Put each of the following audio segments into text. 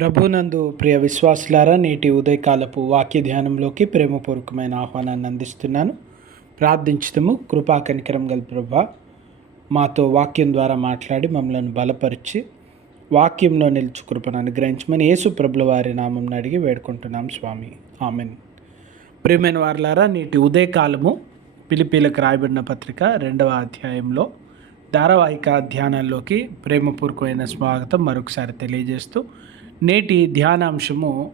ప్రభునందు ప్రియ విశ్వాసులారా నేటి ఉదయకాలపు వాక్య ధ్యానంలోకి ప్రేమపూర్వకమైన ఆహ్వానాన్ని అందిస్తున్నాను. ప్రార్థించుతము కృపా కనికరం గల ప్రభ మాతో వాక్యం ద్వారా మాట్లాడి మమ్మల్ని బలపరిచి వాక్యంలో నిలుచు కృపను అనుగ్రహించమని యేసు ప్రభుల వారి నామం అడిగి వేడుకుంటున్నాం స్వామి. ఆమెన్. ప్రియమైన వారులారా నేటి ఉదయకాలము పిలిపిలకు రాయబడిన పత్రిక రెండవ అధ్యాయంలో ధారావాహిక ధ్యానాల్లోకి ప్రేమపూర్వకమైన స్వాగతం మరొకసారి తెలియజేస్తూ నేటి ధ్యానాంశము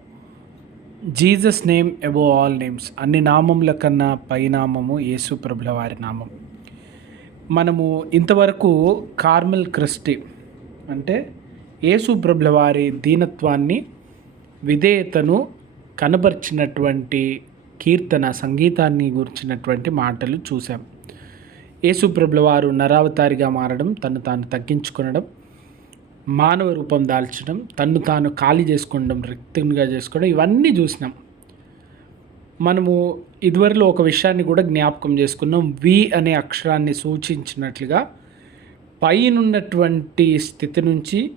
Jesus name above all names అన్ని నామముల కన్నా పైనామము యేసు ప్రభుల వారి నామం. మనము ఇంతవరకు కార్మల్ క్రిస్టి అంటే యేసు ప్రభుల వారి దీనత్వాన్ని విధేయతను కనబర్చినటువంటి కీర్తన సంగీతాన్ని గురించినటువంటి మాటలు చూసాం యేసు ప్రభుల వారు నరావతారిగా మారడం తను తాను తగ్గించుకొనడం మానవ రూపం దాల్చడం తన్ను తాను ఖాళీ చేసుకోవడం రిక్తంగా చేసుకోవడం ఇవన్నీ చూసినాం. మనము ఇదివరలో ఒక విషయాన్ని కూడా జ్ఞాపకం చేసుకున్నాం. వి అనే అక్షరాన్ని సూచించినట్లుగా పైనున్నటువంటి స్థితి నుంచి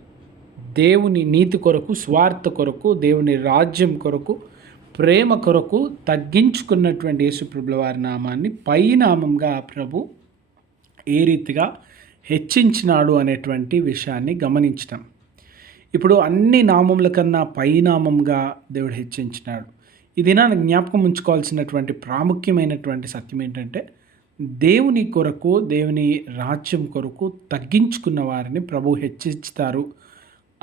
దేవుని నీతి కొరకు స్వార్థ కొరకు దేవుని రాజ్యం కొరకు ప్రేమ కొరకు తగ్గించుకున్నటువంటి యేసుప్రభుల వారి నామాన్ని పైనామంగా ప్రభు ఏ రీతిగా హెచ్చించినాడు అనేటువంటి విషయాన్ని గమనించటం ఇప్పుడు అన్ని నామముల కన్నా పైనామంగా దేవుడు హెచ్చించినాడు. ఇది నా జ్ఞాపకం ఉంచుకోవాల్సినటువంటి ప్రాముఖ్యమైనటువంటి సత్యం ఏంటంటే దేవుని కొరకు దేవుని రాజ్యం కొరకు తగ్గించుకున్న వారిని ప్రభు హెచ్చించుతారు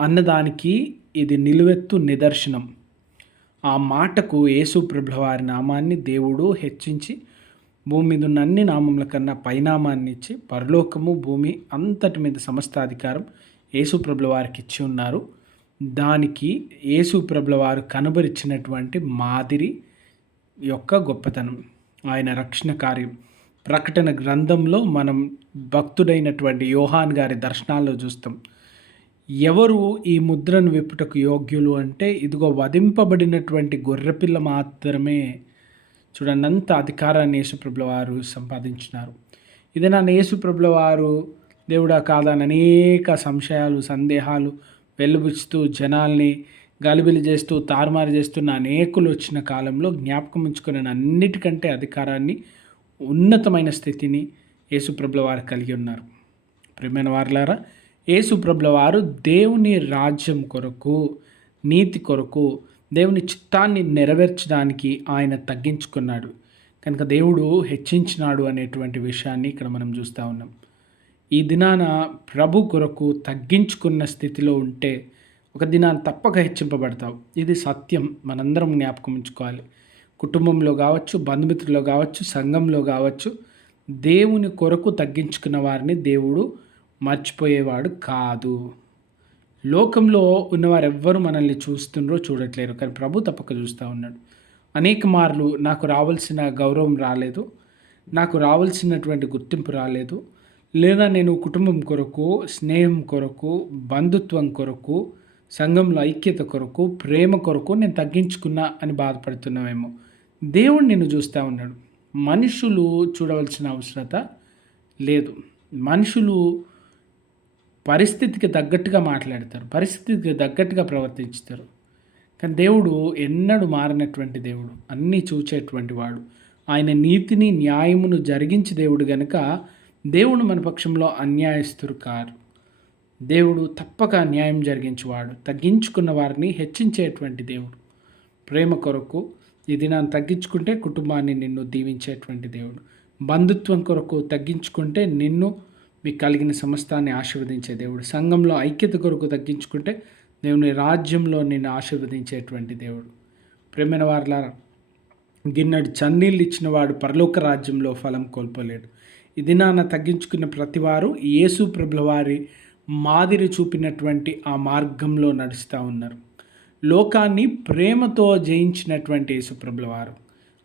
అన్నదానికి ఇది నిలువెత్తు నిదర్శనం. ఆ మాటకు యేసు ప్రభుల వారి నామాన్ని దేవుడు హెచ్చించి భూమి మీద ఉన్న అన్ని నామముల కన్నా పైనామాన్ని ఇచ్చి పరలోకము భూమి అంతటి మీద సమస్త అధికారం యేసుప్రభుల వారికి ఇచ్చి ఉన్నారు. దానికి యేసుప్రభుల వారు కనబరిచినటువంటి మాదిరి యొక్క గొప్పతనం. ఆయన రక్షణ కార్యం. ప్రకటన గ్రంథంలో మనం భక్తుడైనటువంటి యోహాన్ గారి దర్శనాల్లో చూస్తాం. ఎవరు ఈ ముద్రను విప్పుటకు యోగ్యులు అంటే ఇదిగో వధింపబడినటువంటి గొర్రెపిల్ల మాత్రమే చూడండి అంత అధికారాన్ని యేసుప్రభుల వారు సంపాదించినారు. ఇది నా యేసుప్రభుల వారు దేవుడా కాదని అనేక సంశయాలు సందేహాలు వెలుబుచ్చుతూ జనాల్ని గలిబిలి చేస్తూ తారుమారు చేస్తున్న అనేకులు వచ్చిన కాలంలో జ్ఞాపకం ఉంచుకునే అన్నిటికంటే అధికారాన్ని ఉన్నతమైన స్థితిని యేసుప్రభుల వారు కలిగి ఉన్నారు. ప్రియమైన వారులారా యేసుప్రభుల వారు దేవుని రాజ్యం కొరకు నీతి కొరకు దేవుని చిత్తాన్ని నెరవేర్చడానికి ఆయన తగ్గించుకున్నాడు. కనుక దేవుడు హెచ్చించినాడు అనేటువంటి విషయాన్ని ఇక్కడ మనం చూస్తూ ఉన్నాం. ఈ దినాన ప్రభు కొరకు తగ్గించుకున్న స్థితిలో ఉంటే ఒక దినాన్ని తప్పక హెచ్చింపబడతావు. ఇది సత్యం. మనందరం జ్ఞాపకం ఉంచుకోవాలి. కుటుంబంలో కావచ్చు బంధుమిత్రుల్లో కావచ్చు సంఘంలో కావచ్చు దేవుని కొరకు తగ్గించుకున్న వారిని దేవుడు మర్చిపోయేవాడు కాదు. లోకంలో ఉన్నవారెవ్వరు మనల్ని చూస్తుండ్రో చూడట్లేరు కానీ ప్రభు తప్పక చూస్తూ ఉన్నాడు. అనేక మార్లు నాకు రావాల్సిన గౌరవం రాలేదు నాకు రావాల్సినటువంటి గుర్తింపు రాలేదు లేదా నేను కుటుంబం కొరకు స్నేహం కొరకు బంధుత్వం కొరకు సంఘంలో ఐక్యత కొరకు ప్రేమ కొరకు నేను తగ్గించుకున్నా అని బాధపడుతున్నామేమో దేవుడు నిన్ను చూస్తూ ఉన్నాడు. మనుషులు చూడవలసిన అవసరత లేదు. మనుషులు పరిస్థితికి తగ్గట్టుగా మాట్లాడతారు పరిస్థితికి తగ్గట్టుగా ప్రవర్తించుతారు. కానీ దేవుడు ఎన్నడూ మారినటువంటి దేవుడు అన్నీ చూచేటువంటి వాడు. ఆయన నీతిని న్యాయమును జరిగించి దేవుడు గనుక దేవుడు మన పక్షంలో అన్యాయస్తురు కారు. దేవుడు తప్పక న్యాయం జరిగించేవాడు తగ్గించుకున్న వారిని హెచ్చించేటువంటి దేవుడు. ప్రేమ కొరకు ఈ దినాన్ని తగ్గించుకుంటే కుటుంబాన్ని నిన్ను దీవించేటువంటి దేవుడు. బంధుత్వం కొరకు తగ్గించుకుంటే నిన్ను మీకు కలిగిన సమస్తాన్ని ఆశీర్వదించే దేవుడు. సంఘంలో ఐక్యత కొరకు తగ్గించుకుంటే దేవుని రాజ్యంలో నిన్ను ఆశీర్వదించేటువంటి దేవుడు. ప్రేమైన వార్ల గిన్నెడు చన్నీళ్ళు ఇచ్చిన వాడు పరలోక రాజ్యంలో ఫలం కోల్పోలేడు. ఇది నాన్న తగ్గించుకున్న ప్రతివారు యేసు ప్రభుల వారి మాదిరి చూపినటువంటి ఆ మార్గంలో నడుస్తూ ఉన్నారు. లోకాన్ని ప్రేమతో జయించినటువంటి యేసుప్రభుల వారు.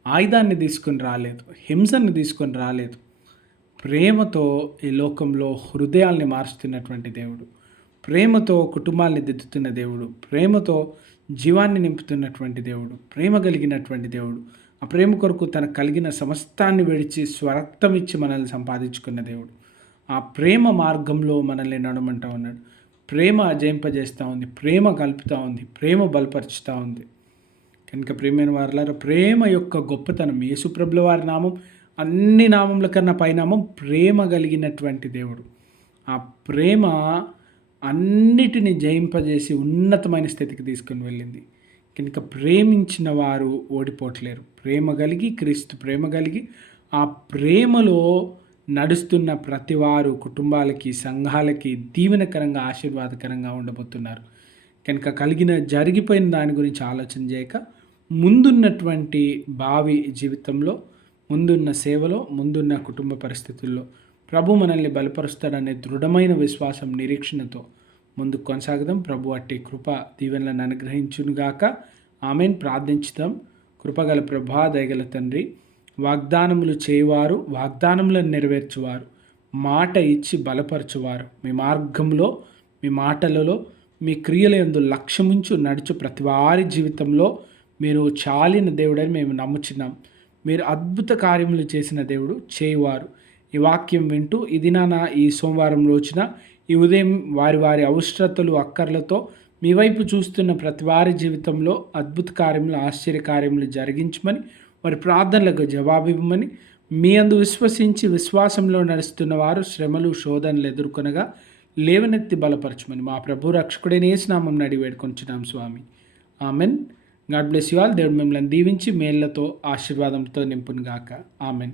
ఆయుధాన్ని తీసుకొని రాలేదు హింసని తీసుకొని రాలేదు. ప్రేమతో ఈ లోకంలో హృదయాల్ని మారుస్తున్నటువంటి దేవుడు. ప్రేమతో కుటుంబాల్ని దిద్దుతున్న దేవుడు. ప్రేమతో జీవాన్ని నింపుతున్నటువంటి దేవుడు. ప్రేమ కలిగినటువంటి దేవుడు. ఆ ప్రేమ కొరకు తన కలిగిన సమస్తాన్ని విడిచి స్వరక్తం ఇచ్చి మనల్ని సంపాదించుకున్న దేవుడు. ఆ ప్రేమ మార్గంలో మనల్ని నడమంటా ఉన్నాడు. ప్రేమ జయింపజేస్తూ ఉంది. ప్రేమ కలుపుతూ ఉంది. ప్రేమ బలపరుచుతూ ఉంది. కనుక ప్రేమైన వారిలారా ప్రేమ యొక్క గొప్పతనం. యేసుప్రభుల వారి నామం అన్ని నామముల కన్నా పైనామం ప్రేమ కలిగినటువంటి దేవుడు. ఆ ప్రేమ అన్నిటిని జయింపజేసి ఉన్నతమైన స్థితికి తీసుకుని వెళ్ళింది. కనుక ప్రేమించిన వారు ఓడిపోవట్లేరు. ప్రేమ కలిగి క్రీస్తు ప్రేమ కలిగి ఆ ప్రేమలో నడుస్తున్న ప్రతి వారు కుటుంబాలకి సంఘాలకి దీవెనకరంగా ఆశీర్వాదకరంగా ఉండబోతున్నారు. కనుక కలిగిన జరిగిపోయిన దాని గురించి ఆలోచన చేయక ముందున్నటువంటి భావి జీవితంలో ముందున్న సేవలో ముందున్న కుటుంబ పరిస్థితుల్లో ప్రభు మనల్ని బలపరుస్తాడనే దృఢమైన విశ్వాసం నిరీక్షణతో ముందుకు కొనసాగదాం. ప్రభు అట్టి కృప దీవెనలను అనుగ్రహించునుగాక. ఆమెను. ప్రార్థించుదాం. కృపగల ప్రభా దయగల తండ్రి వాగ్దానములు చేయవారు వాగ్దానములను నెరవేర్చువారు మాట ఇచ్చి బలపరచువారు. మీ మార్గంలో మీ మాటలలో మీ క్రియల ఎందు లక్ష్యముంచు నడుచు ప్రతి వారి జీవితంలో మీరు చాలిన దేవుడని మేము నమ్ముచున్నాం. మీరు అద్భుత కార్యములు చేసిన దేవుడు చేయువారు. ఈ వాక్యం వింటూ ఇది నా ఈ సోమవారం రోజున ఈ ఉదయం వారి వారి అవసరతలు అక్కర్లతో మీ వైపు చూస్తున్న ప్రతి వారి జీవితంలో అద్భుత కార్యములు ఆశ్చర్య కార్యములు జరిగించమని వారి ప్రార్థనలకు జవాబివ్వమని మీ అందు విశ్వసించి విశ్వాసంలో నడుస్తున్న వారు శ్రమలు శోధనలు ఎదుర్కొనగా లేవనెత్తి బలపరచమని మా ప్రభు రక్షకుడైన ఏసునామం నడి వేడుకొంచున్నాం స్వామి. Amen. God bless you all. దేవుడు మిమ్మల్ని దీవించి మేళ్ళతో ఆశీర్వాదంతో నింపునుగాక. ఆమెన్.